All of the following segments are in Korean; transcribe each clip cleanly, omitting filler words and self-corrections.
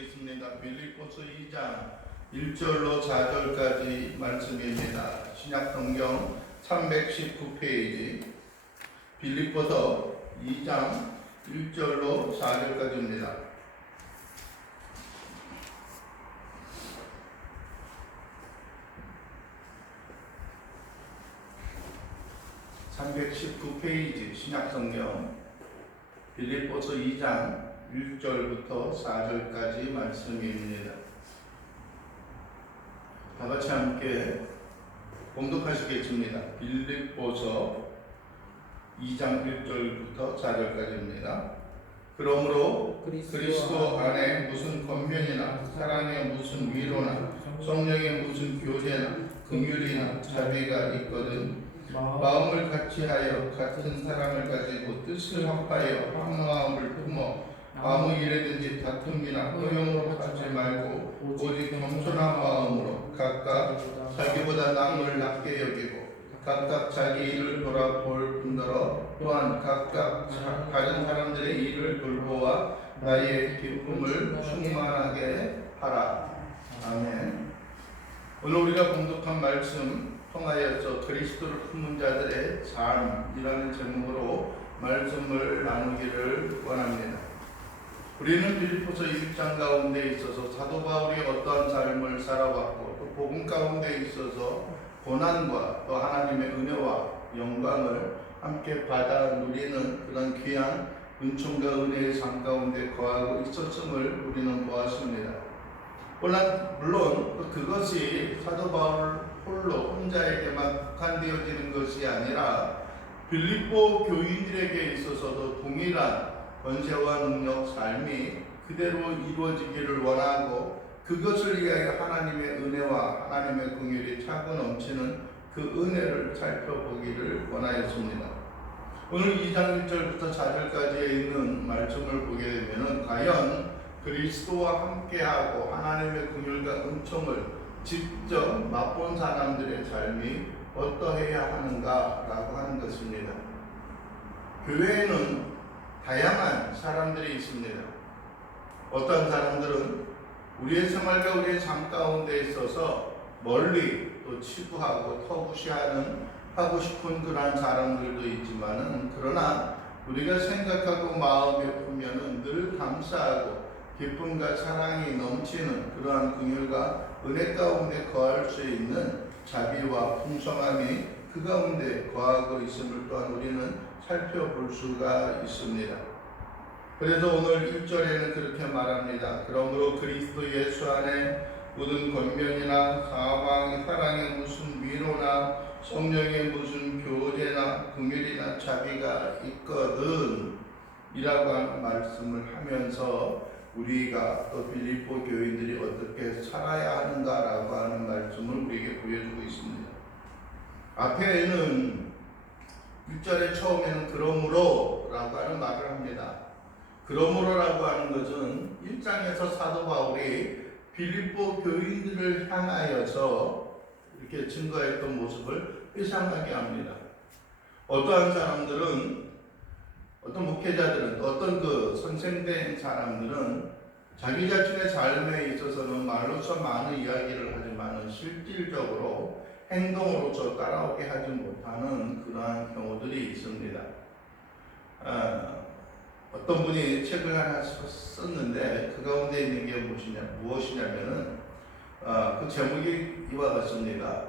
보겠습니다. 빌립보서 2장 1절로 4절까지 말씀입니다. 신약성경 319페이지 빌립보서 2장 1절로 4절까지입니다. (319페이지) 신약성경 빌립보서 2장 1절부터 4절까지 말씀입니다. 다 같이 함께 봉독하시겠습니다. 빌립보서 2장 1절부터 4절까지입니다. 그러므로 그리스도 안에 무슨 권면이나 사랑에 무슨 위로나 성령의 무슨 교제나 긍휼이나 자비가 있거든 마음을 같이하여 같은 사랑을 가지고 뜻을 합하여 한 마음을 품어 아무 일에든지 다툼이나 허용으로 하지 말고 오직 겸손한 마음으로 각각 자기보다 남을 낮게 여기고 각각 자기 일을 돌아볼 뿐더러 또한 각각 다른 사람들의 일을 돌보아 나의 기쁨을 충만하게 하라. 아멘. 오늘 우리가 봉독한 말씀 통하여서 그리스도를 품은 자들의 삶이라는 제목으로 말씀을 나누기를 원합니다. 우리는 빌립보서 1장 가운데 있어서 사도 바울이 어떠한 삶을 살아왔고 또 복음 가운데 있어서 고난과 또 하나님의 은혜와 영광을 함께 받아 누리는 그런 귀한 은총과 은혜의 삶 가운데 거하고 있었음을 우리는 보았습니다. 물론 그것이 사도 바울 홀로 혼자에게만 국한되어지는 것이 아니라 빌립보 교인들에게 있어서도 동일한 권세와 능력, 삶이 그대로 이루어지기를 원하고 그것을 위하여 하나님의 은혜와 하나님의 긍휼이 차고 넘치는 그 은혜를 살펴보기를 원하였습니다. 오늘 2장 1절부터 4절까지에 있는 말씀을 보게 되면 과연 그리스도와 함께하고 하나님의 긍휼과 은총을 직접 맛본 사람들의 삶이 어떠해야 하는가라고 하는 것입니다. 교회에는 다양한 사람들이 있습니다. 어떤 사람들은 우리의 생활과 우리의 삶 가운데 있어서 멀리 또 치부하고 터부시하는 하고 싶은 그러한 사람들도 있지만은 그러나 우리가 생각하고 마음에 품면은 늘 감사하고 기쁨과 사랑이 넘치는 그러한 긍휼과 은혜 가운데 거할 수 있는 자비와 풍성함이 그 가운데 거하고 있음을 또한 우리는 살펴볼 수가 있습니다. 그래서 오늘 1절에는 그렇게 말합니다. 그러므로 그리스도 예수 안에 모든 권면이나 사랑에 무슨 위로나 성령의 무슨 교제나 긍휼이나 자비가 있거든 이라고 하는 말씀을 하면서 우리가 또 빌립보 교인들이 어떻게 살아야 하는가라고 하는 말씀을 우리에게 보여주고 있습니다. 앞에는 1절의 처음에는 그러므로 라고 하는 말을 합니다. 그러므로라고 하는 것은 1장에서 사도 바울이 빌립보 교인들을 향하여서 이렇게 증거했던 모습을 회상하게 합니다. 어떠한 사람들은 어떤 목회자들은 어떤 그 선생된 사람들은 자기 자신의 삶에 있어서는 말로서 많은 이야기를 하지만 실질적으로 행동으로서 따라오게 하지 못하는 그러한 경우들이 있습니다. 어떤 분이 책을 하나 썼는데 그 가운데 있는 게 무엇이냐면은 그 제목이 이와 같습니다.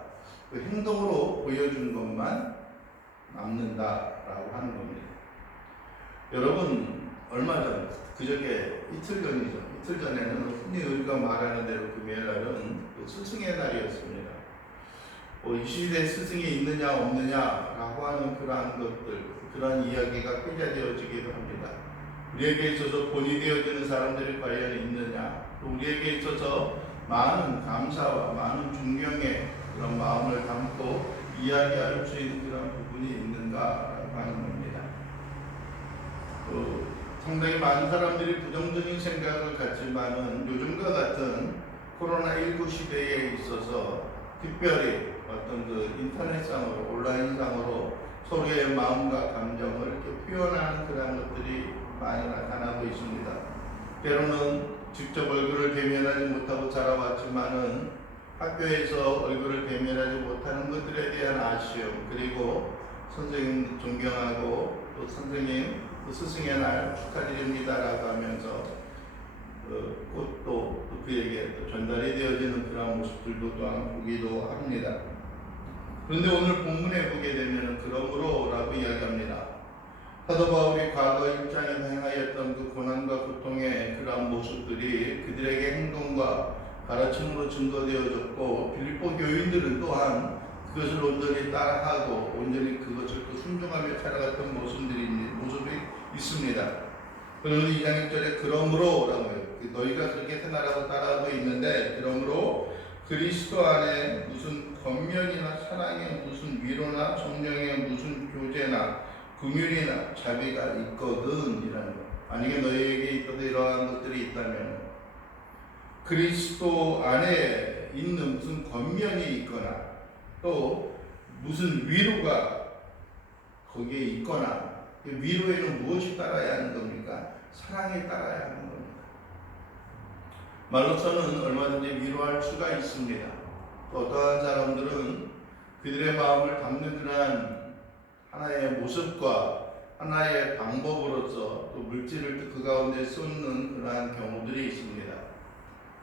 그 행동으로 보여준 것만 남는다라고 하는 겁니다. 여러분 얼마 전 그저께 이틀 전에는 흔히 우리가 말하는 대로 금요일날은 스승의 날이었습니다. 이 시대에 스승이 있느냐 없느냐라고 하는 그러한 것들 그런 이야기가 회자되어지기도 합니다. 우리에게 있어서 본이 되어지는 사람들이 과연 있느냐 또 우리에게 있어서 많은 감사와 많은 존경의 그런 마음을 담고 이야기할 수 있는 그런 부분이 있는가라고 하는 겁니다. 상당히 많은 사람들이 부정적인 생각을 갖지만은 요즘과 같은 코로나19 시대에 있어서 특별히 어떤 그 인터넷상으로 온라인상으로 서로의 마음과 감정을 이렇게 표현하는 그런 것들이 많이 나타나고 있습니다. 때로는 직접 얼굴을 대면하지 못하고 자라왔지만은 학교에서 얼굴을 대면하지 못하는 것들에 대한 아쉬움, 그리고 선생님 존경하고 또 선생님 또 스승의 날 축하드립니다라고 하면서 꽃도 그에게 또 전달이 되어지는 그런 모습들도 또한 보기도 합니다. 그런데 오늘 본문에 보게 되면 그러므로라고 이야기합니다. 사도 바울이 과거 1장에서 행하였던 그 고난과 고통의 그러한 모습들이 그들에게 행동과 가르침으로 증거되어졌고, 빌립보 교인들은 또한 그것을 온전히 따라하고 온전히 그것을 또 순종하며 살아갔던 모습이 있습니다. 그러면 2장 1절에 그러므로라고 해요. 너희가 그렇게 생활하고 따라하고 있는데, 그러므로 그리스도 안에 무슨 권면이나 사랑의 무슨 위로나 성령의 무슨 교제나 긍휼이나 자비가 있거든 이라는 것. 만약에 너희에게 있어도 이러한 것들이 있다면, 그리스도 안에 있는 무슨 권면이 있거나 또 무슨 위로가 거기에 있거나, 위로에는 무엇이 따라야 하는 겁니까? 사랑이 따라야 하는 겁니다. 말로서는 얼마든지 위로할 수가 있습니다. 또 어떠한 사람들은 그들의 마음을 담는 그러한 하나의 모습과 하나의 방법으로서 또 물질을 그 가운데 쏟는 그러한 경우들이 있습니다.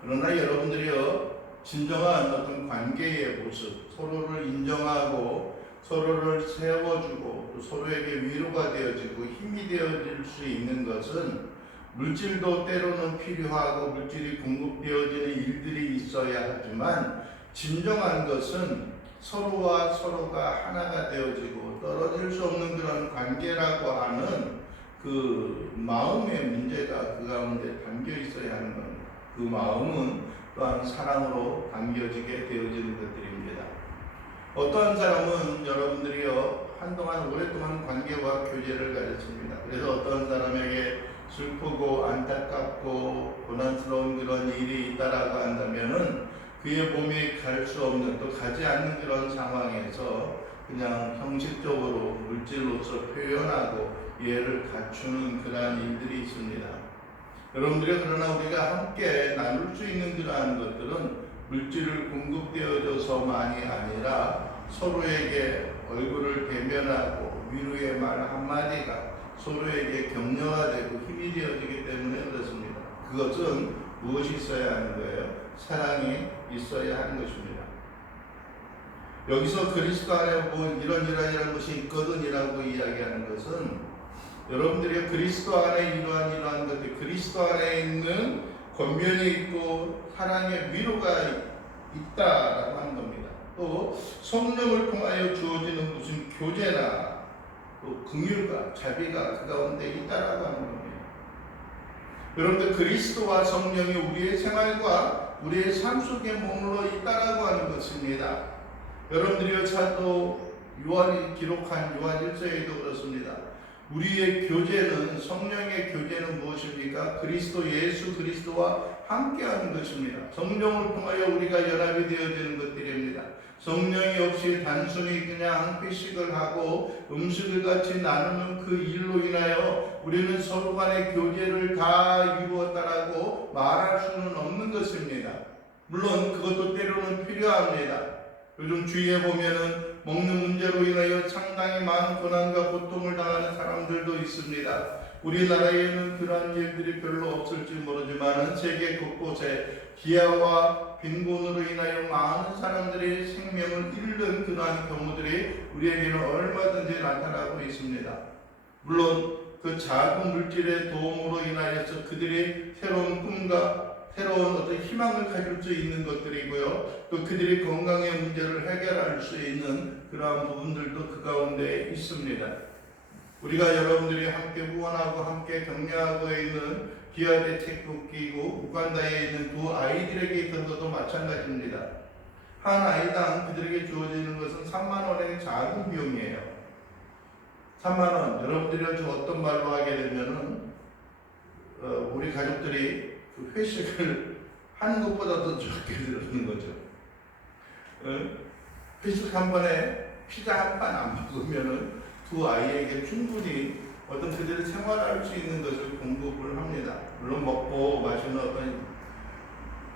그러나 여러분들이요, 진정한 어떤 관계의 모습, 서로를 인정하고 서로를 세워주고 또 서로에게 위로가 되어지고 힘이 되어질 수 있는 것은, 물질도 때로는 필요하고 물질이 공급되어지는 일들이 있어야 하지만, 진정한 것은 서로와 서로가 하나가 되어지고 떨어질 수 없는 그런 관계라고 하는 그 마음의 문제가 그 가운데 담겨 있어야 하는 겁니다. 그 마음은 또한 사랑으로 담겨지게 되어지는 것들입니다. 어떠한 사람은 여러분들이요, 한동안 오랫동안 관계와 교제를 가르칩니다. 그래서 어떠한 사람에게 슬프고 안타깝고 고난스러운 그런 일이 있다라고 한다면은 그의 몸이 갈 수 없는, 또 가지 않는 그런 상황에서 그냥 형식적으로 물질로서 표현하고 이해를 갖추는 그러한 일들이 있습니다. 여러분들이, 그러나 우리가 함께 나눌 수 있는 그러한 것들은 물질을 공급되어져서만이 아니라 서로에게 얼굴을 대면하고 위로의 말 한마디가 서로에게 격려가 되고 힘이 되어지기 때문에 그렇습니다. 그것은 무엇이 있어야 하는 거예요? 사랑이 있어야 하는 것입니다. 여기서 그리스도 안에 뭐 이런 것이 있거든이라고 이야기하는 것은, 여러분들이 그리스도 안에 이러한 것들, 그리스도 안에 있는 권면이 있고 사랑의 위로가 있다라고 하는 겁니다. 또 성령을 통하여 주어지는 무슨 교제나 또 긍휼과 자비가 그 가운데 있다라고 하는 겁니다. 여러분들, 그리스도와 성령이 우리의 생활과 우리의 삶 속에 머물러 있다라고 하는 것입니다. 여러분들이 사도 요한이 기록한 요한 1서에도 그렇습니다. 우리의 교제는, 성령의 교제는 무엇입니까? 그리스도 예수 그리스도와 함께하는 것입니다. 성령을 통하여 우리가 연합이 되어지는 것들입니다. 성령이 없이 단순히 그냥 회식을 하고 음식을 같이 나누는 그 일로 인하여 우리는 서로 간의 교제를 다 이루었다라고 말할 수는 없는 것입니다. 물론 그것도 때로는 필요합니다. 요즘 주위에 보면은 먹는 문제로 인하여 상당히 많은 고난과 고통을 당하는 사람들도 있습니다. 우리나라에는 그러한 일들이 별로 없을지 모르지만 세계 곳곳에 기아와 빈곤으로 인하여 많은 사람들의 생명을 잃는 그러한 경우들이 우리에게는 얼마든지 나타나고 있습니다. 물론 그 작은 물질의 도움으로 인하여서 그들이 새로운 꿈과 새로운 어떤 희망을 가질 수 있는 것들이고요. 또 그들이 건강의 문제를 해결할 수 있는 그러한 부분들도 그 가운데 있습니다. 우리가 여러분들이 함께 후원하고 함께 격려하고 있는 기아대책국기구 우간다에 있는 두 아이들에게 있어서도 마찬가지입니다. 한 아이당 그들에게 주어지는 것은 3만 원의 작은 비용이에요. 3만 원. 여러분들이 어떤 말로 하게 되면은 우리 가족들이 그 회식을 하는 것보다도 적게 들어는 거죠. 회식 한 번에 피자 한 판 안 먹으면은 두 아이에게 충분히 어떤 그들이 생활할 수 있는 것을 공급을 합니다. 물론 먹고 마시는 어떤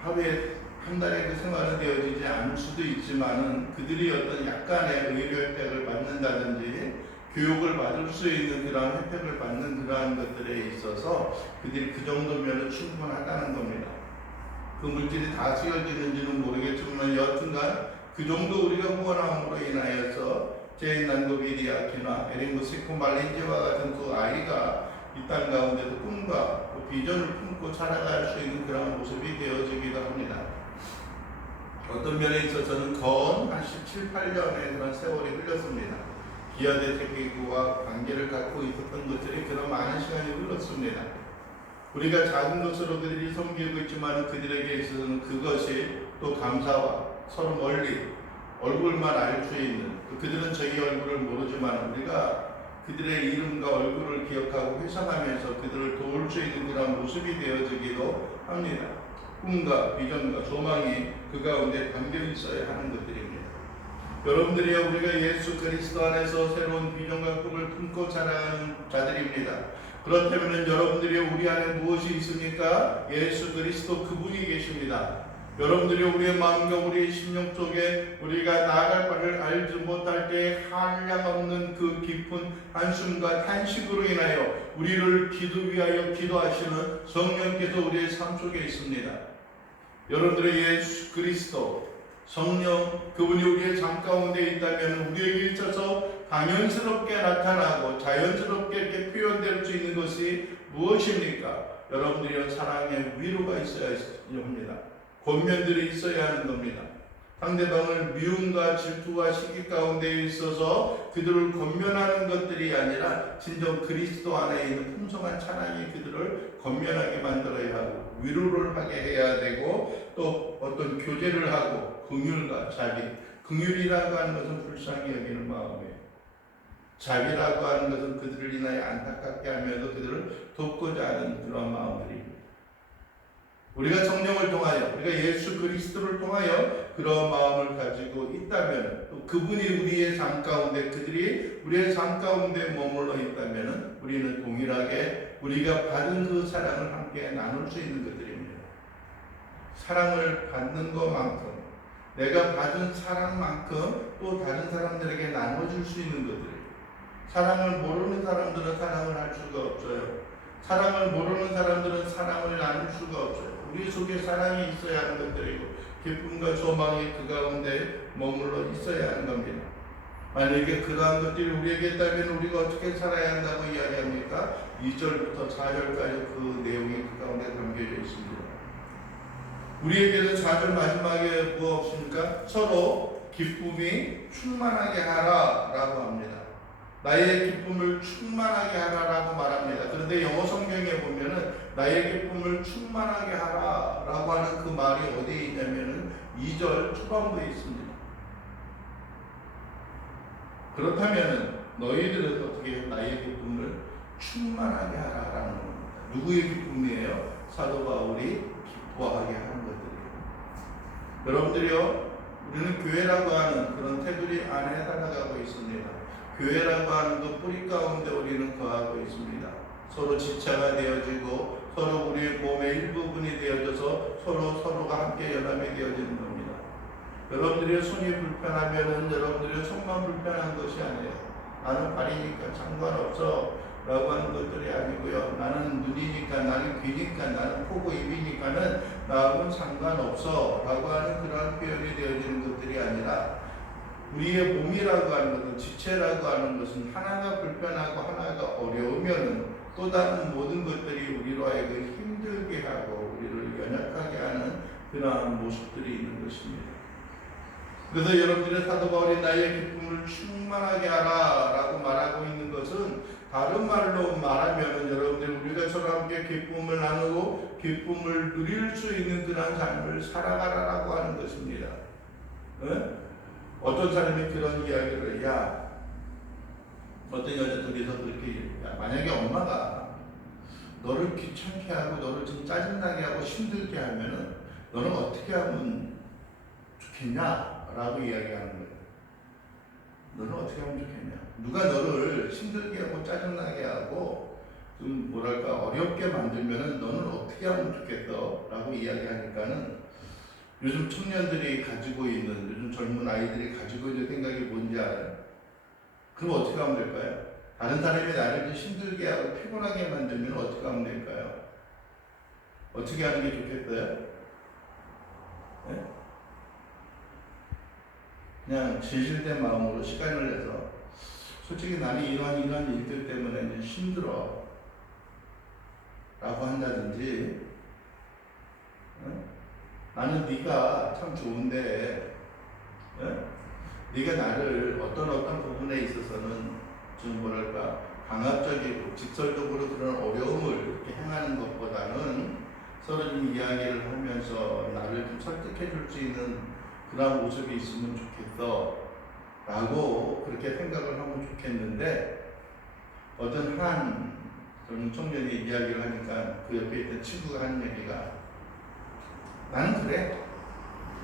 하루에 한 달에 그 생활은 되어지지 않을 수도 있지만은 그들이 어떤 약간의 의료 혜택을 받는다든지 교육을 받을 수 있는 그러한 혜택을 받는 그러한 것들에 있어서 그들이 그 정도면 충분하다는 겁니다. 그 물질이 다 쓰여지는지는 모르겠지만 여튼간 그 정도 우리가 후원함으로 인하여서 제인난고 비디아키나 에링고 시코 말린지와 같은 그 아이가 이 땅 가운데도 꿈과 비전을 품고 살아갈 수 있는 그런 모습이 되어지기도 합니다. 어떤 면에 있어서는 거의 한 17, 8년의 그런 세월이 흘렀습니다. 기아대 태기구와 관계를 갖고 있었던 것들이 그런 많은 시간이 흘렀습니다. 우리가 작은 것으로 그들이 섬기고 있지만 그들에게 있어서는 그것이 또 감사와 서로 멀리 얼굴만 알 수 있는, 그들은 저희 얼굴을 모르지만 우리가 그들의 이름과 얼굴을 기억하고 회상하면서 그들을 도울 수 있는 그런 모습이 되어지기도 합니다. 꿈과 비전과 소망이 그 가운데 담겨 있어야 하는 것들입니다. 여러분들이요, 우리가 예수 그리스도 안에서 새로운 비전과 꿈을 품고 자라는 자들입니다. 그렇다면 여러분들이 우리 안에 무엇이 있습니까? 예수 그리스도 그분이 계십니다. 여러분들이 우리의 마음과 우리의 심령 속에 우리가 나아갈 바를 알지 못할 때 한량없는 그 깊은 한숨과 탄식으로 인하여 우리를 위하여 기도하시는 성령께서 우리의 삶 속에 있습니다. 여러분들의 예수 그리스도 성령 그분이 우리의 삶 가운데 있다면 우리에게 있어서 당연스럽게 나타나고 자연스럽게 이렇게 표현될 수 있는 것이 무엇입니까? 여러분들이 사랑의 위로가 있어야 합니다. 권면들이 있어야 하는 겁니다. 상대방을 미움과 질투와 시기 가운데 있어서 그들을 권면하는 것들이 아니라 진정 그리스도 안에 있는 풍성한 찬양이 그들을 권면하게 만들어야 하고 위로를 하게 해야 되고 또 어떤 교제를 하고 긍휼과 자비, 긍휼이라고 하는 것은 불쌍히 여기는 마음이에요. 자비라고 하는 것은 그들을 인하여 안타깝게 하면서 그들을 돕고자 하는 그런 마음들입니다. 우리가 성령을 통하여 우리가 예수 그리스도를 통하여 그런 마음을 가지고 있다면 또 그분이 우리의 삶 가운데 그들이 우리의 삶 가운데 머물러 있다면 우리는 동일하게 우리가 받은 그 사랑을 함께 나눌 수 있는 것들입니다. 사랑을 받는 것만큼 내가 받은 사랑만큼 또 다른 사람들에게 나눠줄 수 있는 것들이에요. 사랑을 모르는 사람들은 사랑을 할 수가 없어요. 사랑을 모르는 사람들은 사랑을 나눌 수가 없어요. 우리 속에 사랑이 있어야 하는 것들이고 기쁨과 소망이 그 가운데 머물러 있어야 하는 겁니다. 만약에 그러한 것들이 우리에게 있다면 우리가 어떻게 살아야 한다고 이야기합니까? 2절부터 4절까지 그 내용이 그 가운데 담겨져 있습니다. 우리에게는 4절 마지막에 무엇입니까? 서로 기쁨이 충만하게 하라라고 합니다. 나의 기쁨을 충만하게 하라라고 말합니다. 그런데 영어 성경에 보면은 나의 기쁨을 충만하게 하라라고 하는 그 말이 어디에 있냐면은 2절 초반부에 있습니다. 그렇다면은 너희들은 어떻게 나의 기쁨을 충만하게 하라라는 겁니다. 누구의 기쁨이에요? 사도 바울이 기뻐하게 하는 것들이에요. 여러분들이요, 우리는 교회라고 하는 그런 테두리 안에 살아가고 있습니다. 교회라고 하는 그 뿌리 가운데 우리는 거하고 있습니다. 서로 지체가 되어지고 서로 우리의 몸의 일부분이 되어져서 서로가 함께 연합이 되어지는 겁니다. 여러분들의 손이 불편하면은 여러분들의 손만 불편한 것이 아니에요. 나는 발이니까 상관없어 라고 하는 것들이 아니고요. 나는 눈이니까, 나는 귀니까, 나는 코고 입이니까는 나하고는 상관없어 라고 하는 그런 표현이 되어지는 것들이 아니라 우리의 몸이라고 하는 것은 지체라고 하는 것은 하나가 불편하고 하나가 어려우면 또 다른 모든 것들이 우리로 하여금 힘들게 하고 우리를 연약하게 하는 그러한 모습들이 있는 것입니다. 그래서 여러분들의 사도 바울이 나의 기쁨을 충만하게 하라 라고 말하고 있는 것은 다른 말로 말하면 여러분들 우리가 서로 함께 기쁨을 나누고 기쁨을 누릴 수 있는 그런 삶을 살아가라라고 하는 것입니다. 네? 어떤 사람이 그런 이야기를 어떤 여자 둘이서 그렇게 만약에 엄마가 너를 귀찮게 하고 너를 좀 짜증나게 하고 힘들게 하면은 너는 어떻게 하면 좋겠냐? 라고 이야기하는 거예요. 너는 어떻게 하면 좋겠냐? 누가 너를 힘들게 하고 짜증나게 하고 좀 뭐랄까 어렵게 만들면은 너는 어떻게 하면 좋겠어? 라고 이야기하니까는 요즘 청년들이 가지고 있는, 요즘 젊은 아이들이 가지고 있는 생각이 뭔지 알아요? 그럼 어떻게 하면 될까요? 다른 사람이 나를 좀 힘들게 하고 피곤하게 만들면 어떻게 하면 될까요? 어떻게 하는 게 좋겠어요? 네? 그냥 진실된 마음으로 시간을 내서 솔직히 나는 이러한 일들 때문에 이제 힘들어 라고 한다든지, 나는 네가 참 좋은데 네가 나를 어떤 부분에 있어서는 좀 뭐랄까 강압적이고 직설적으로 그런 어려움을 이렇게 행하는 것보다는 서로 좀 이야기를 하면서 나를 좀 설득해 줄 수 있는 그런 모습이 있으면 좋겠어 라고 그렇게 생각을 하면 좋겠는데, 어떤 한 젊은 청년이 이야기를 하니까 그 옆에 있던 친구가 하는 얘기가, 나는 그래,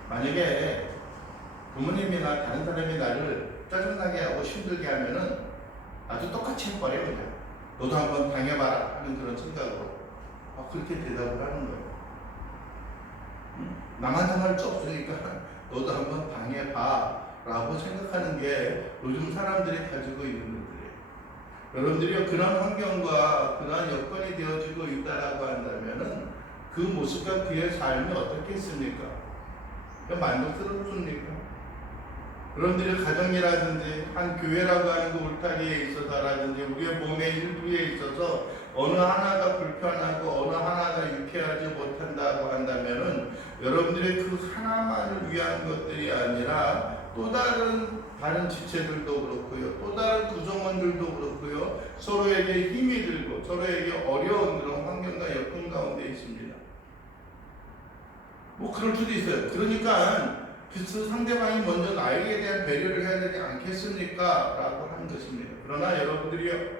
만약에 부모님이나 다른 사람이 나를 짜증나게 하고 힘들게 하면은 아주 똑같이 해버려 그냥. 너도 한번 당해봐라 하는 그런 생각으로 그렇게 대답을 하는 거예요. 나만 당할 수 없으니까 너도 한번 당해봐 라고 생각하는 게 요즘 사람들이 가지고 있는 것들이에요. 여러분들이 그런 환경과 그런 여건이 되어지고 있다라고 한다면은 그 모습과 그의 삶이 어떻겠습니까? 만족스럽습니까? 여러분들이 가정이라든지 한 교회라고 하는 그 울타리에 있어서라든지 우리의 몸의 일부에 있어서 어느 하나가 불편하고 어느 하나가 유쾌하지 못한다고 한다면은 여러분들의 그 하나만을 위한 것들이 아니라 또 다른 지체들도 그렇고요, 또 다른 구성원들도 그렇고요, 서로에게 힘이 들고 서로에게 어려운 그런 환경과 여건 가운데 있습니다. 뭐 그럴 수도 있어요. 그러니까 그 상대방이 먼저 나에게 대한 배려를 해야 되지 않겠습니까? 라고 하는 것입니다. 그러나 여러분들이요,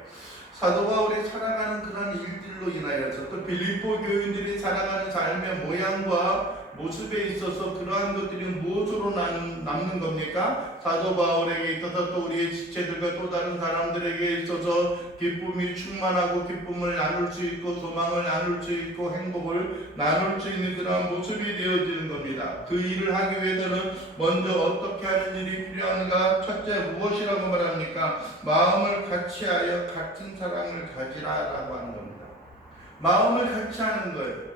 사도 바울이 살아가는 그런 일들로 인하여서 또 빌립보 교인들이 살아가는 삶의 모양과 모습에 있어서 그러한 것들이 무엇으로 남는 겁니까? 사도 바울에게 있어서 또 우리의 지체들과 또 다른 사람들에게 있어서 기쁨이 충만하고 기쁨을 나눌 수 있고 소망을 나눌 수 있고 행복을 나눌 수 있는 그러한 모습이 되어지는 겁니다. 그 일을 하기 위해서는 먼저 어떻게 하는 일이 필요한가? 첫째, 무엇이라고 말합니까? 마음을 같이하여 같은 사랑을 가지라라고 하는 겁니다. 마음을 같이 하는 거예요.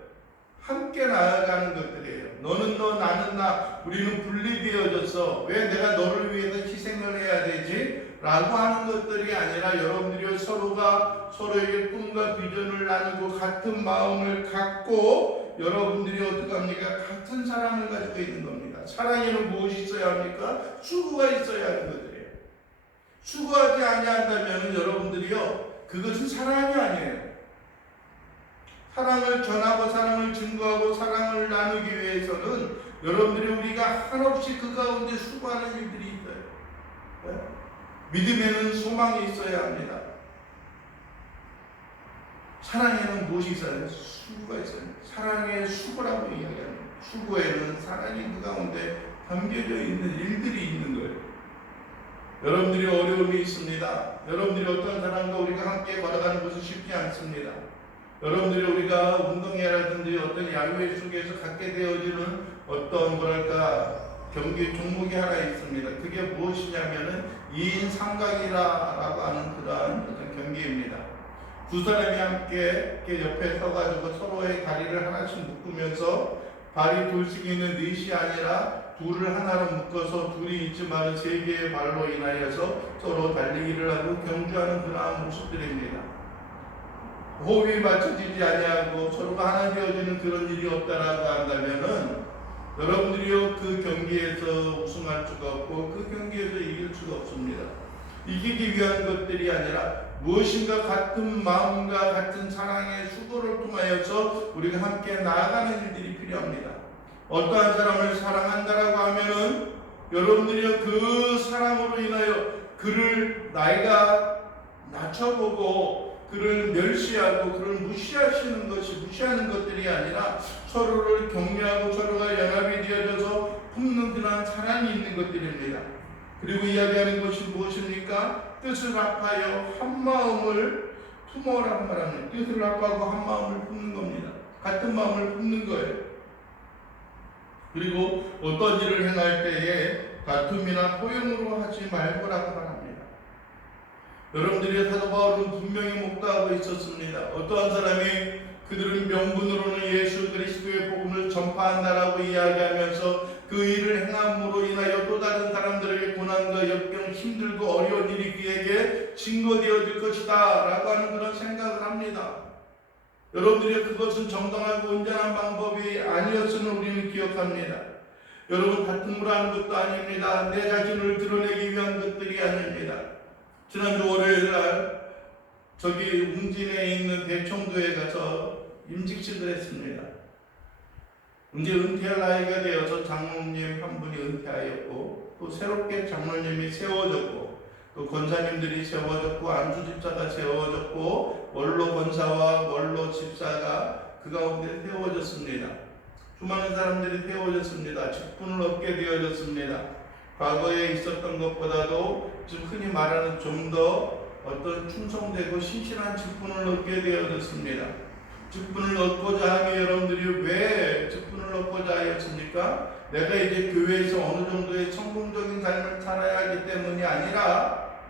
함께 나아가는 것들이에요. 너는 너, 나는 나, 우리는 분리되어졌어. 왜 내가 너를 위해서 희생을 해야 되지? 라고 하는 것들이 아니라 여러분들이 서로가 서로에게 꿈과 비전을 나누고 같은 마음을 갖고 여러분들이 어떻게 합니까? 같은 사랑을 가지고 있는 겁니다. 사랑에는 무엇이 있어야 합니까? 수고가 있어야 하는 것들이에요. 수고하지 아니한다면 여러분들이요, 그것은 사랑이 아니에요. 사랑을 전하고 사랑을 증거하고 사랑을 나누기 위해서는 여러분들이 우리가 한없이 그 가운데 수고하는 일들이 있어요. 네? 믿음에는 소망이 있어야 합니다. 사랑에는 무엇이 있어야 해요? 수고가 있어요. 사랑의 수고라고 이야기합니다. 수고에는 사랑이 그 가운데 담겨져 있는 일들이 있는 거예요. 여러분들이 어려움이 있습니다. 여러분들이 어떤 사람과 우리가 함께 걸어가는 것은 쉽지 않습니다. 여러분들이 우리가 운동회라든지 어떤 야유회 속에서 갖게 되어지는 어떤 경기 종목이 하나 있습니다. 그게 무엇이냐면은 2인 삼각이라고 하는 그러한 어떤 경기입니다. 두 사람이 함께 이렇게 옆에 서가지고 서로의 다리를 하나씩 묶으면서 발이 둘씩 있는 넷이 아니라 둘을 하나로 묶어서 둘이 있지만 세 개의 발로 인하여서 서로 달리기를 하고 경주하는 그러한 모습들입니다. 호흡이 맞춰지지 아니하고 서로가 하나 되어지는 그런 일이 없다라고 한다면은 여러분들이요, 그 경기에서 우승할 수가 없고 그 경기에서 이길 수가 없습니다. 이기기 위한 것들이 아니라 무엇인가 같은 마음과 같은 사랑의 수고를 통하여서 우리가 함께 나아가는 일들이 필요합니다. 어떠한 사람을 사랑한다라고 하면은 여러분들이요, 그 사람으로 인하여 그를 나이가 낮춰보고 그를 멸시하고 그를 무시하는 것들이 아니라 서로를 격려하고 서로가 연합이 되어져서 품는 그러한 사랑이 있는 것들입니다. 그리고 이야기하는 것이 무엇입니까? 뜻을 합하여 한 마음을 품어라고 말합니다. 뜻을 합하고 한 마음을 품는 겁니다. 같은 마음을 품는 거예요. 그리고 어떤 일을 행할 때에 다툼이나 호용으로 하지 말고라고 말합니다. 여러분들이 사도 바울은 분명히 목도하고 있었습니다. 어떠한 사람이 그들은 명분으로는 예수 그리스도의 복음을 전파한다라고 이야기하면서 그 일을 행함으로 인하여 또 다른 사람들에게 고난과 역경, 힘들고 어려운 일이 그에게 증거되어질 것이다 라고 하는 그런 생각을 합니다. 여러분들이 그것은 정당하고 온전한 방법이 아니었음을 우리는 기억합니다. 여러분, 다툼을 하는 것도 아닙니다. 내 자신을 드러내기 위한 것들이 아닙니다. 지난주 월요일날 저기 웅진에 있는 대청도에 가서 임직식을 했습니다. 이제 은퇴할 나이가 되어서 장로님 한 분이 은퇴하였고 또 새롭게 장로님이 세워졌고 또 권사님들이 세워졌고 안수 집사가 세워졌고 원로 권사와 원로 집사가 그 가운데 세워졌습니다. 수많은 사람들이 세워졌습니다. 직분을 얻게 되어졌습니다. 과거에 있었던 것보다도 지금 흔히 말하는 좀 더 어떤 충성되고 신실한 직분을 얻게 되어졌습니다. 직분을 얻고자 하며 여러분들이 왜 직분을 얻고자 하였습니까? 내가 이제 교회에서 어느 정도의 성공적인 삶을 살아야 하기 때문이 아니라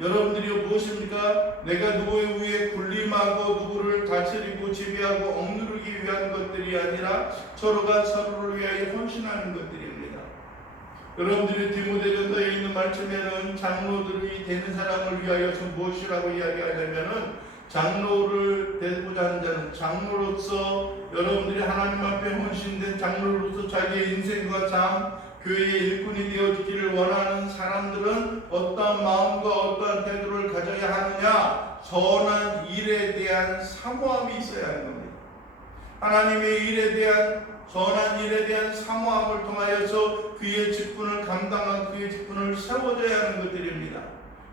여러분들이 무엇입니까? 내가 누구의 위에 군림하고 누구를 다스리고 지배하고 억누르기 위한 것들이 아니라 서로가 서로를 위하여 헌신하는 것들입니다. 여러분들이 디모데전서에 있는 말씀에는 장로들이 되는 사람을 위하여서 무엇이라고 이야기하냐면은 장로를 되고자 하는 자는 장로로서 여러분들이 하나님 앞에 헌신된 장로로서 자기의 인생과 삶, 교회의 일꾼이 되어지기를 원하는 사람들은 어떠한 마음과 어떠한 태도를 가져야 하느냐? 선한 일에 대한 사모함이 있어야 하는 겁니다. 하나님의 일에 대한 선한 일에 대한 사모함을 통하여서 그의 직분을 감당한 그의 직분을 세워줘야 하는 것들입니다.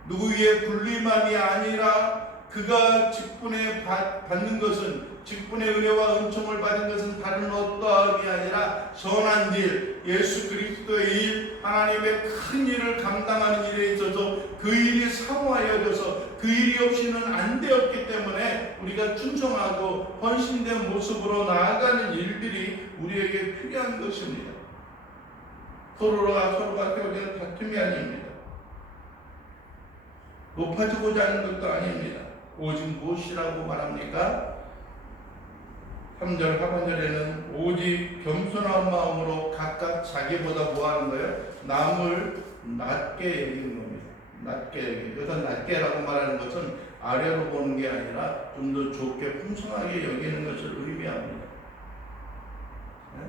누구 위에 군림함이 아니라 그가 직분에 받는 것은 직분의 은혜와 은총을 받은 것은 다른 어떠함이 아니라 선한 일, 예수 그리스도의 일, 하나님의 큰 일을 감당하는 일에 있어서 그 일이 사모하여져서 그 일이 없이는 안 되었기 때문에 우리가 충성하고 헌신된 모습으로 나아가는 일들이 우리에게 필요한 것입니다. 서로가 세워지는 다툼이 아닙니다. 높아지고자 하는 것도 아닙니다. 오직 무엇이라고 말합니까? 3절 하반절에는 오직 겸손한 마음으로 각각 자기보다 뭐 하는 거예요? 남을 낮게 여기는 겁니다. 낮게 여기는. 여기서 낮게라고 말하는 것은 아래로 보는 게 아니라 좀 더 좋게 풍성하게 여기는 것을 의미합니다. 네?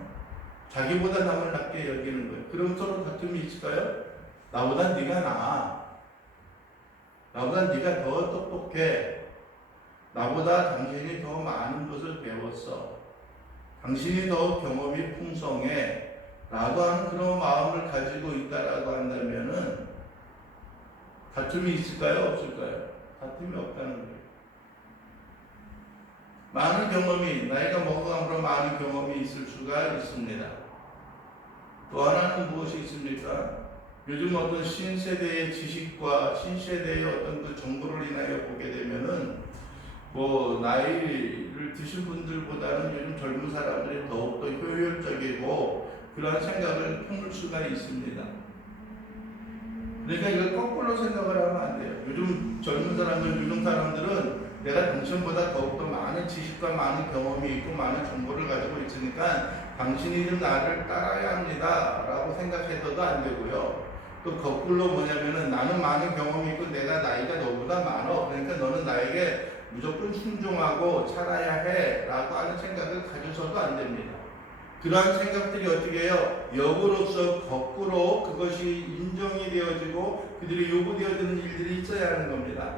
자기보다 남을 낮게 여기는 거예요. 그럼 서로 다툼이 있을까요? 나보다 네가 나아. 나보다 네가 더 똑똑해. 나보다 당신이 더 많은 것을 배웠어. 당신이 더 경험이 풍성해. 라고 하는 그런 마음을 가지고 있다라고 한다면은 다툼이 있을까요? 없을까요? 다툼이 없다는 거예요. 많은 경험이, 나이가 먹어감으로 많은 경험이 있을 수가 있습니다. 또 하나는 무엇이 있습니까? 요즘 어떤 신세대의 지식과 신세대의 어떤 그 정보를 인하여 보게 되면은 나이를 드신 분들보다는 요즘 젊은 사람들이 더욱더 효율적이고 그러한 생각을 품을 수가 있습니다. 그러니까 이걸 거꾸로 생각을 하면 안 돼요. 요즘 젊은 사람들, 요즘 사람들은 내가 당신보다 더욱더 많은 지식과 많은 경험이 있고 많은 정보를 가지고 있으니까 당신이 좀 나를 따라야 합니다 라고 생각해서도 안 되고요. 또 거꾸로 뭐냐면은 나는 많은 경험이 있고 내가 나이가 너보다 많어. 그러니까 너는 나에게 무조건 순종하고 살아야 해 라고 하는 생각을 가져서도 안 됩니다. 그러한 생각들이 어떻게 해요? 역으로서 거꾸로 그것이 인정이 되어지고 그들이 요구되어지는 일들이 있어야 하는 겁니다.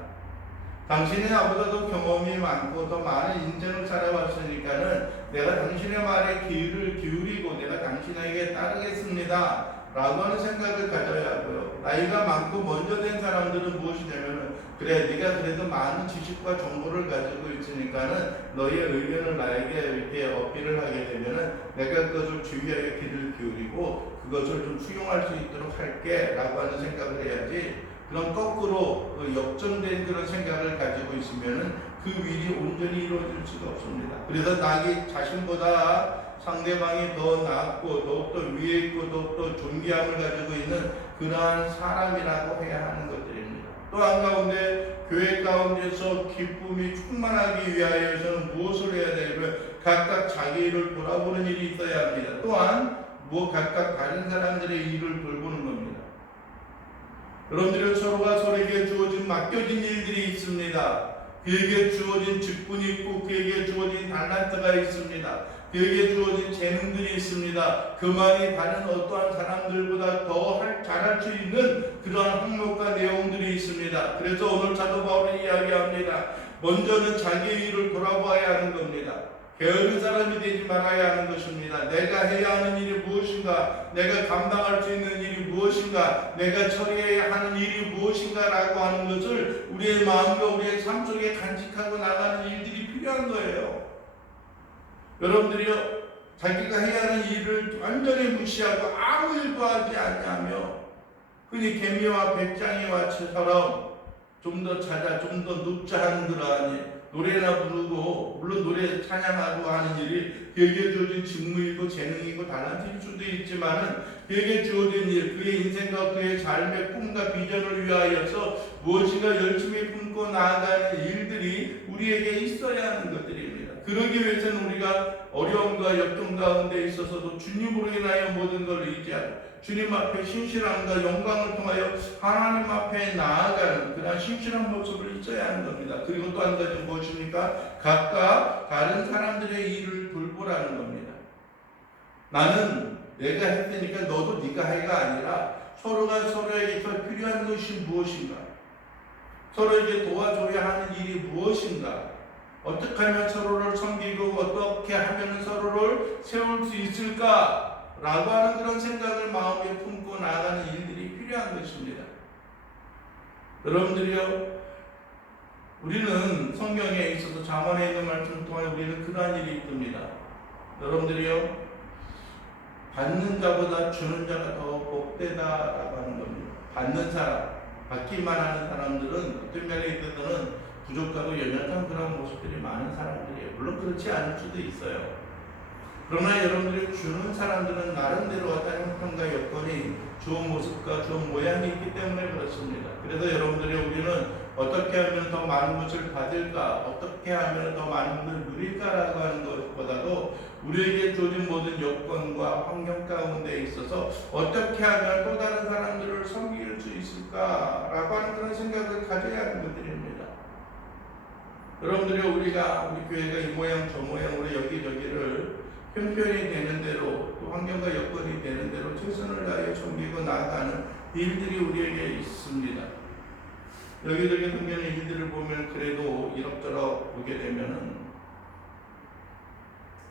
당신이 나보다 더 경험이 많고 더 많은 인생을 살아왔으니까는 내가 당신의 말에 귀를 기울이고 내가 당신에게 따르겠습니다 라고 하는 생각을 가져야 하고요. 나이가 많고 먼저 된 사람들은 무엇이냐면은, 그래 네가 그래도 많은 지식과 정보를 가지고 있으니까는 너의 의견을 나에게 이렇게 어필을 하게 되면은 내가 그것을 주의하여 귀를 기울이고 그것을 좀 수용할 수 있도록 할게 라고 하는 생각을 해야지, 그런 거꾸로 역전된 그런 생각을 가지고 있으면은 그 일이 온전히 이루어질 수가 없습니다. 그래서 자기 자신보다 상대방이 더 낫고 더욱더 위에 있고 더욱더 존귀함을 가지고 있는 그러한 사람이라고 해야 하는 것들입니다. 또 한가운데 교회 가운데서 기쁨이 충만하기 위하여서는 무엇을 해야 되냐면 각각 자기 일을 돌아보는 일이 있어야 합니다. 또한 각각 다른 사람들의 일을 돌보는 겁니다. 여러분들은 서로가 서로에게 주어진 맡겨진 일들이 있습니다. 그에게 주어진 직분이 있고 그에게 주어진 달란트가 있습니다. 그에게 주어진 재능들이 있습니다. 그만이 다른 어떠한 사람들보다 더 잘할 수 있는 그러한 항목과 내용들이 있습니다. 그래서 오늘 사도 바울은 이야기합니다. 먼저는 자기의 일을 돌아봐야 하는 겁니다. 게으른 사람이 되지 말아야 하는 것입니다. 내가 해야 하는 일이 무엇인가, 내가 감당할 수 있는 일이 무엇인가, 내가 처리해야 하는 일이 무엇인가 라고 하는 것을 우리의 마음과 우리의 삶 속에 간직하고 나가는 일들이 필요한 거예요. 여러분들이요, 자기가 해야 하는 일을 완전히 무시하고 아무 일도 하지 않냐며 흔히 개미와 배짱이와처럼 좀 더 자자, 좀 더 눕자 하는 그러한 노래나 부르고, 물론 노래 찬양하고 하는 일이 그에게 주어진 직무이고 재능이고 달란트일 수도 있지만은 그에게 주어진 일, 그의 인생과 그의 삶의 꿈과 비전을 위하여서 무엇인가 열심히 품고 나아가는 일들이 우리에게 있어야 하는 것들입니다. 그러기 위해서는 우리가 어려움과 역경 가운데 있어서도 주님으로 인하여 모든 걸 의지하고 주님 앞에 신실함과 영광을 통하여 하나님 앞에 나아가는 그런 신실한 모습을 있어야 하는 겁니다. 그리고 또 한 가지 무엇입니까? 각각 다른 사람들의 일을 돌보라는 겁니다. 나는 내가 했으니까 너도 네가 해가 아니라 서로가 서로에게 더 필요한 것이 무엇인가, 서로에게 도와줘야 하는 일이 무엇인가, 어떻게 하면 서로를 섬기고 어떻게 하면 서로를 세울 수 있을까 라고 하는 그런 생각을 마음에 품고 나아가는 일들이 필요한 것입니다. 여러분들이요, 우리는 성경에 있어서 잠언에 있는 말씀을 통해 우리는 그러한 일이 있습니다. 여러분들이요, 받는 자보다 주는 자가 더 복되다라고 하는 겁니다. 받는 사람, 받기만 하는 사람들은 어떤 면에 있어서는 부족하고 연약한 그런 모습들이 많은 사람들이에요. 물론 그렇지 않을 수도 있어요. 그러나 여러분들이 주는 사람들은 나름대로 어떤 형편과 여건이 좋은 모습과 좋은 모양이 있기 때문에 그렇습니다. 그래서 여러분들이 우리는 어떻게 하면 더 많은 것을 받을까, 어떻게 하면 더 많은 것을 누릴까라고 하는 것보다도 우리에게 주어진 모든 여건과 환경 가운데 있어서 어떻게 하면 또 다른 사람들을 섬길 수 있을까라고 하는 그런 생각을 가져야 하는 것들입니다. 여러분들이 우리 교회가 이 모양 저 모양으로 여기저기를 형편이 되는 대로 또 환경과 여건이 되는 대로 최선을 다해 섬기고 나아가는 일들이 우리에게 있습니다. 여기저기 생기는 일들을 보면 그래도 이럭저럭 보게 되면은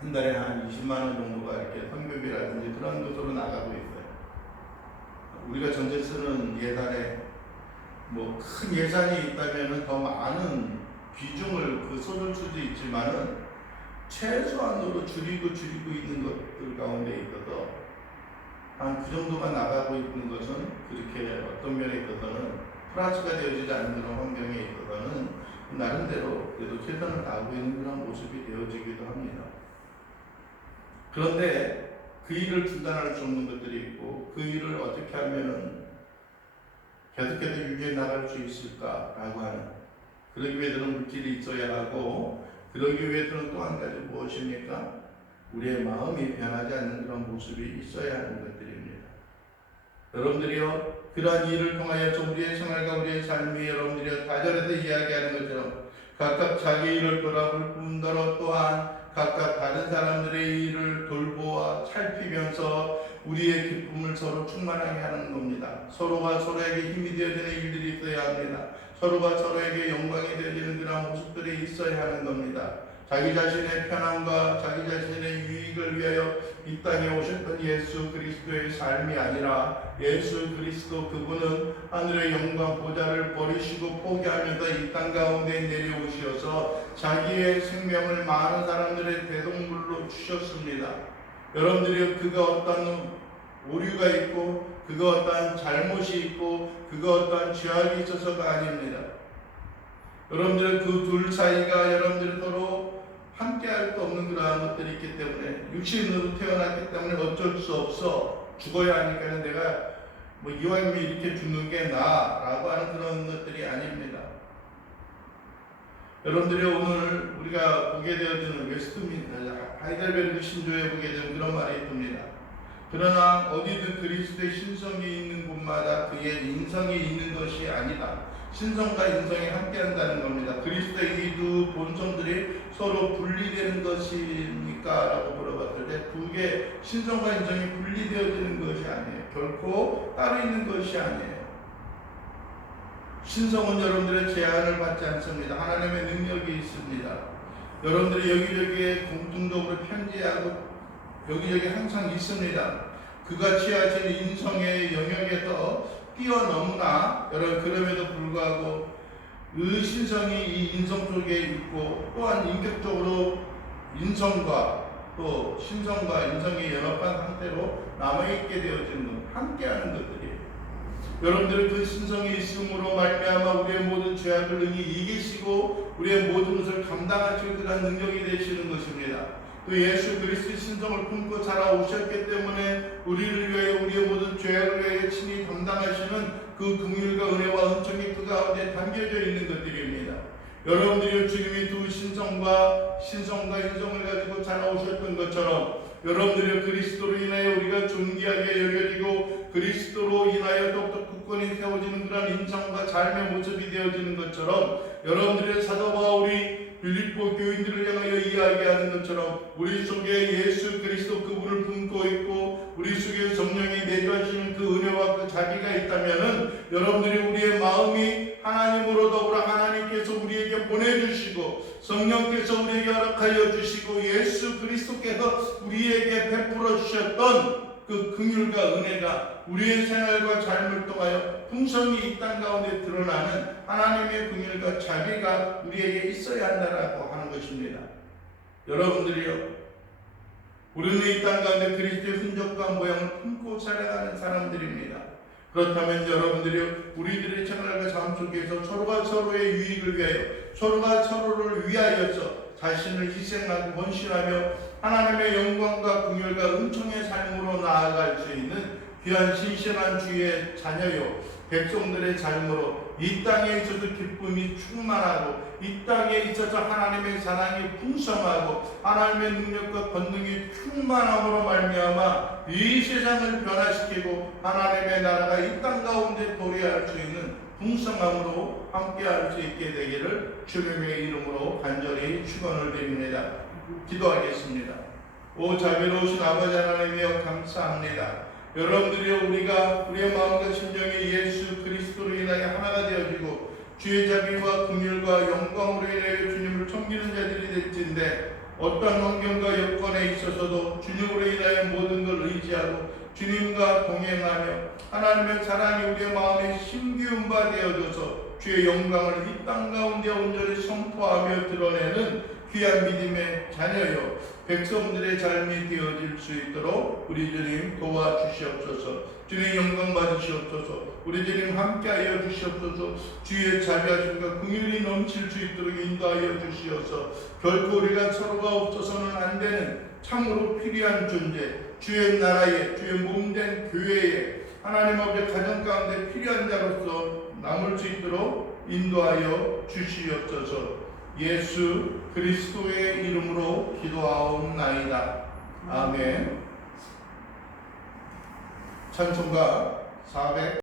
한 달에 한 20만 원 정도가 이렇게 선교비라든지 그런 것으로 나가고 있어요. 우리가 전체 쓰는 예산에 뭐 큰 예산이 있다면은 더 많은 비중을 쏟을 수도 있지만은 최소한으로 줄이고 있는 것들 가운데 있어서 한 그 정도만 나가고 있는 것은 그렇게 어떤 면에 있어서는 플러스가 되어지지 않는 그런 환경에 있어서는 나름대로 그래도 최선을 다하고 있는 그런 모습이 되어지기도 합니다. 그런데 그 일을 중단할 수 없는 것들이 있고 그 일을 어떻게 하면은 계속해서 유지해 나갈 수 있을까라고 하는, 그러기 위해서는 물질이 있어야 하고 그러기 위해서는 또 한 가지 무엇입니까? 우리의 마음이 변하지 않는 그런 모습이 있어야 하는 것들입니다. 여러분들이요, 그러한 일을 통하여서 우리의 생활과 우리의 삶이 여러분들이요 4절에서 이야기하는 것처럼 각각 자기 일을 돌아볼 뿐더러 또한 각각 다른 사람들의 일을 돌보아 살피면서 우리의 기쁨을 서로 충만하게 하는 겁니다. 서로가 서로에게 힘이 되어지는 일들이 있어야 합니다. 서로가 서로에게 영광이 되어지는 그런 모습들이 있어야 하는 겁니다. 자기 자신의 편함과 자기 자신의 유익을 위하여 이 땅에 오셨던 예수 그리스도의 삶이 아니라 예수 그리스도 그분은 하늘의 영광 보좌를 버리시고 포기하면서 이 땅 가운데 내려오셔서 자기의 생명을 많은 사람들의 대동물로 주셨습니다. 여러분들이 그가 어떤 오류가 있고 그가 어떤 잘못이 있고 그가 어떤 죄악이 있어서가 아닙니다. 여러분들은 그 둘 사이가 여러분들이 서로 함께할 수 없는 그러한 것들이 있기 때문에 육신으로 태어났기 때문에 어쩔 수 없어 죽어야 하니까는 내가 뭐 이왕이면 이렇게 죽는 게 나라고 하는 그런 것들이 아닙니다. 여러분들이 오늘 우리가 보게 되어지는 웨스트민스터 하이델베르크 신조에 보게 되는 그런 말이 있습니다. 그러나 어디든 그리스도의 신성이 있는 곳마다 그의 인성이 있는 것이 아니다. 신성과 인성이 함께한다는 겁니다. 그리스도의 이 두 본성들이 서로 분리되는 것입니까? 라고 물어봤을 때 두 개 신성과 인성이 분리되어지는 것이 아니에요. 결코 따로 있는 것이 아니에요. 신성은 여러분들의 제한을 받지 않습니다. 하나님의 능력이 있습니다. 여러분들이 여기저기에 공통적으로 편지하고 여기저기 항상 있습니다. 그가 취하신 인성의 영역에서 뛰어넘나 여러분 그럼에도 불구하고 그 신성이 이 인성 속에 있고 또한 인격적으로 인성과 또 신성과 인성이 연합한 상태로 남아있게 되어지는 것, 함께하는 것들이에요. 여러분들은 그 신성이 있음으로 말미암아 우리의 모든 죄악을 능히 이기시고 우리의 모든 것을 감당하실 그런 능력이 되시는 것입니다. 그 예수 그리스도의 신성을 품고 자라오셨기 때문에 우리를 위하여 우리의 모든 죄악을 위하여 친히 담당하시는 그 긍휼과 은혜와 은총이 그 가운데 담겨져 있는 것들입니다. 여러분들이 주님이 두 신성과 인성을 가지고 자라오셨던 것처럼 여러분들이 그리스도로 인하여 우리가 존귀하게 여겨지고 그리스도로 인하여 더욱더 굳건히 세워지는 그런 인성과 삶의 모습이 되어지는 것처럼 여러분들의 사도 바울이 빌립보 교인들을 향하여 이야기하는 것처럼 우리 속에 예수 그리스도 그분을 품고 있고 우리 속에 성령이 내주하시는 그 은혜와 그 자비가 있다면은 여러분들이 우리의 마음이 하나님으로 더불어 하나님께서 우리에게 보내주시고 성령께서 우리에게 허락하여 주시고 예수 그리스도께서 우리에게 베풀어 주셨던 그 긍휼과 은혜가 우리의 생활과 삶을 통하여 풍성히 이 땅 가운데 드러나는 하나님의 긍휼과 자비가 우리에게 있어야 한다라고 하는 것입니다. 여러분들이요, 우리는 이 땅 가운데 그리스도의 흔적과 모양을 품고 살아가는 사람들입니다. 그렇다면 여러분들이 우리들의 생활과 삶 속에서 서로가 서로의 유익을 위하여 서로가 서로를 위하여서 자신을 희생하고 헌신하며 하나님의 영광과 긍휼과 은총의 삶으로 나아갈 수 있는 귀한 신실한 주의 자녀요 백성들의 삶으로 이 땅에 있어서 기쁨이 충만하고 이 땅에 있어서 하나님의 사랑이 풍성하고 하나님의 능력과 권능이 충만함으로 말미암아 이 세상을 변화시키고 하나님의 나라가 이 땅 가운데 도래할 수 있는 풍성함으로 함께할 수 있게 되기를 주님의 이름으로 간절히 축원을 드립니다. 기도하겠습니다. 오 자비로우신 아버지 하나님이여 감사합니다. 여러분들이 우리가 우리의 마음과 심정이 예수 그리스도로 인하여 하나가 되어지고 주의 자비와 긍휼과 영광으로 인하여 주님을 섬기는 자들이 될진데 어떠한 환경과 여건에 있어서도 주님으로 인하여 모든 걸 의지하고 주님과 동행하며 하나님의 사랑이 우리의 마음에 심기운 바 되어져서 주의 영광을 이 땅 가운데 온전히 선포하며 드러내는 귀한 믿음의 자녀요 백성들의 삶이 되어질 수 있도록 우리 주님 도와주시옵소서. 주님 영광 받으시옵소서. 우리 주님 함께하여 주시옵소서. 주의 자비하심과 긍휼이 넘칠 수 있도록 인도하여 주시옵소서. 결코 우리가 서로가 없어서는 안 되는 참으로 필요한 존재 주의 나라에 주의 몸된 교회에 하나님 아버지 가정 가운데 필요한 자로서 남을 수 있도록 인도하여 주시옵소서. 예수 그리스도의 이름으로 기도하옵나이다. 아멘. 찬송가 400